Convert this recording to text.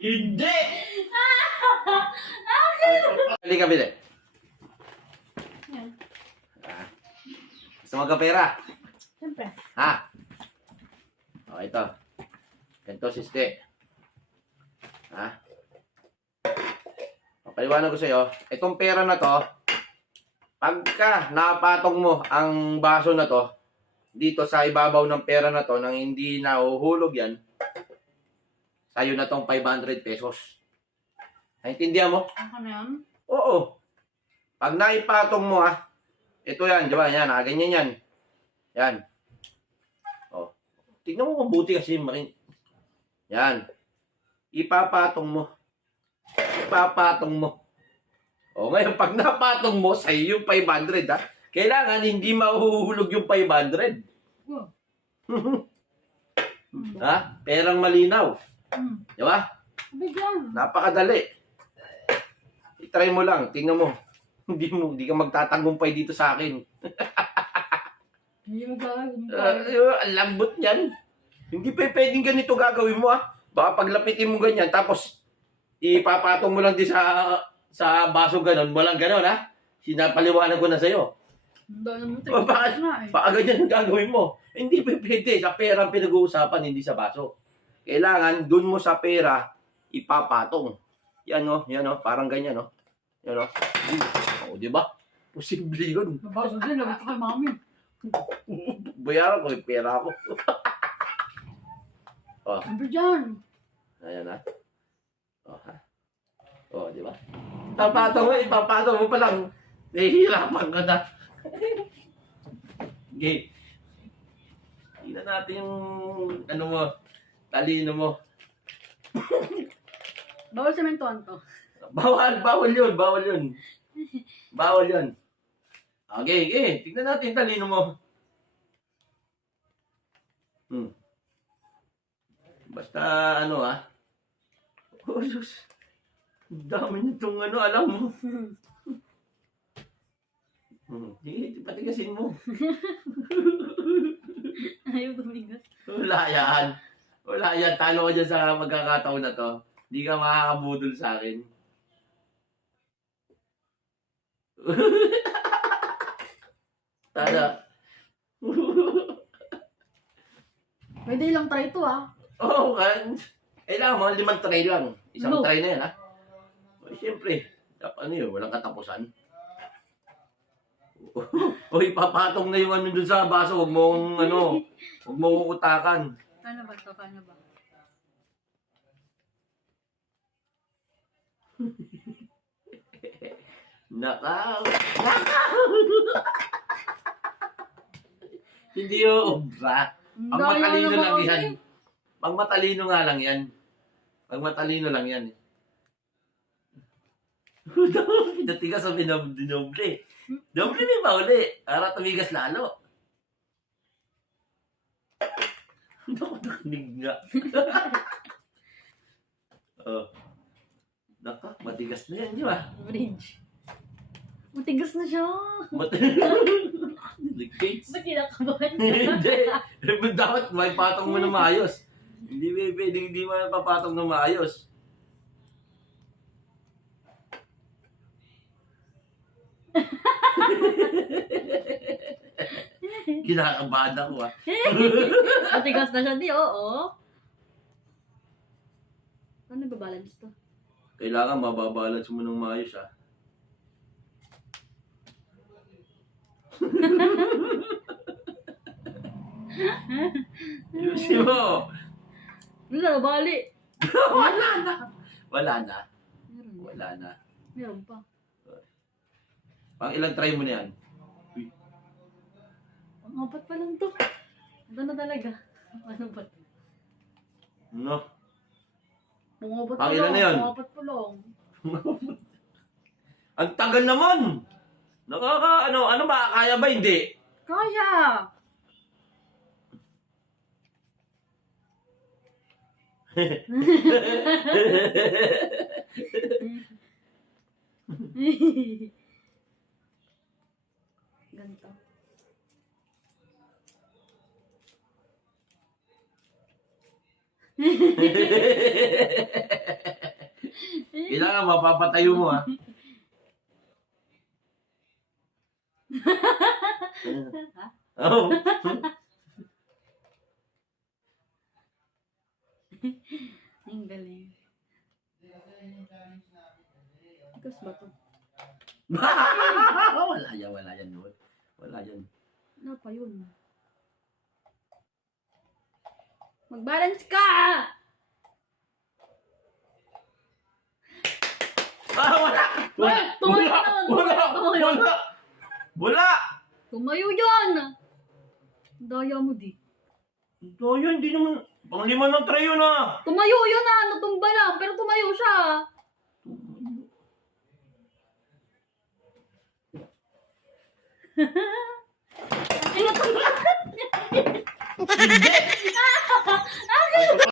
Hindi! Halika, bili. Yan. Gusto mo magkapera? Siyempre. Ha? O, ito. Ganito, siste. Ha? O, paliwanag ko sa'yo. Itong pera na to, pagka napatong mo ang baso na to, dito sa ibabaw ng pera na to, nang hindi nahuhulog yan, sa'yo na tong 500 pesos. Naintindihan mo? Ano na yan? Oo. Pag naipatong mo ito yan, di ba? Yan, ganyan yan. Yan. O. Tignan mo kung buti kasi. Yan. Ipapatong mo. Ipapatong mo. O, ngayon, pag napatong mo, sa'yo yung 500, kailangan hindi mahuhulog yung 500. Ha? Perang malinaw. Di ba? Bigyan. Napakadali. I-try mo lang. Tingnan mo. Hindi ka magtatagumpay dito sa akin. Hindi mo gagawin. Ang lambot yan. Hindi pa pwedeng ganito gagawin mo Baka paglapitin mo ganyan, tapos ipapatong mo lang din sa baso ganon. Walang ganon Sinapaliwanag ko na sa'yo. Baka ganyan ang gagawin mo. Hindi pa pwede. Sa pera ang pinag-uusapan, hindi sa baso. Kailangan, dun mo sa pera, ipapatong. Yan parang ganyan Yan di ba? Posible yun. Nabasa din, lagot ko kay mami. Bayaran ko yung pera ko. Ano dyan? Ayan di ba? Ipapatong mo pa lang. Nahihirapan ka na. Okay. Tingnan natin yung talino mo. Bawal sementohan to. Bawal yun. Bawal yun. Okay. Tingnan natin yung talino mo. Basta Oh, Diyos. Dami nitong alam mo. Sige, patigasin mo. Ayaw tumigas. Wala yan. Talo ka dyan sa magkakataon na to. Hindi ka makakabudol sa akin. Tala. Pwede lang try ito Oo, kailangan mo, 5 try lang. Isang try na yan Siyempre, dapat walang katapusan. Ipapatong na yung dun sa baso. Huwag mong utakan. Paano ba ito? Paano ba? Nakaw! Hindi yung obra. Pag matalino lang yan. Pag matalino nga lang yan. Pag matalino lang yan. Pinatigas ang dinoble. Doble may pauli. Para tumigas lalo. Nakinig nga. Matigas na yan, di ba? Bridge. Matigas na siya. Delicates. Ba't kinakabahan ka? Hindi. Dapat may patong mo na maayos. Hindi pwedeng hindi mo papatong na maayos. Kinakabahan ako Matigas na siya, di? Oo. Paano ba-balance to? Kailangan mababalance mo ng maayos Ayusin mo. Wala, bali. Wala na. Meron pa. Pang ilang try mo na yan? Ang apat pa lang to. Ito na talaga. Ano ba to? Ang apat pa Pang ilan lang. na yan? Ang apat pa lang. Ang tagal naman! Ano ba? Kaya ba? Hindi. Kaya! Ganito. Kailangan mapapatayo mo, ha? Oh. Ang galing. Ikas ba to? Wala yan, wala yan. Wala yan. Ano pa yun? Mag-balance ka! Wala! Wala! Tumayo Wala! na! Wala! Tumayo. Wala! Wala! Tumayo yan! Daya mo di. Ito yun, hindi naman. Pang-lima ng tray yun, ah. Tumayo yun ah! Natumba lang, pero tumayo siya. Ay, natumba! Hindi!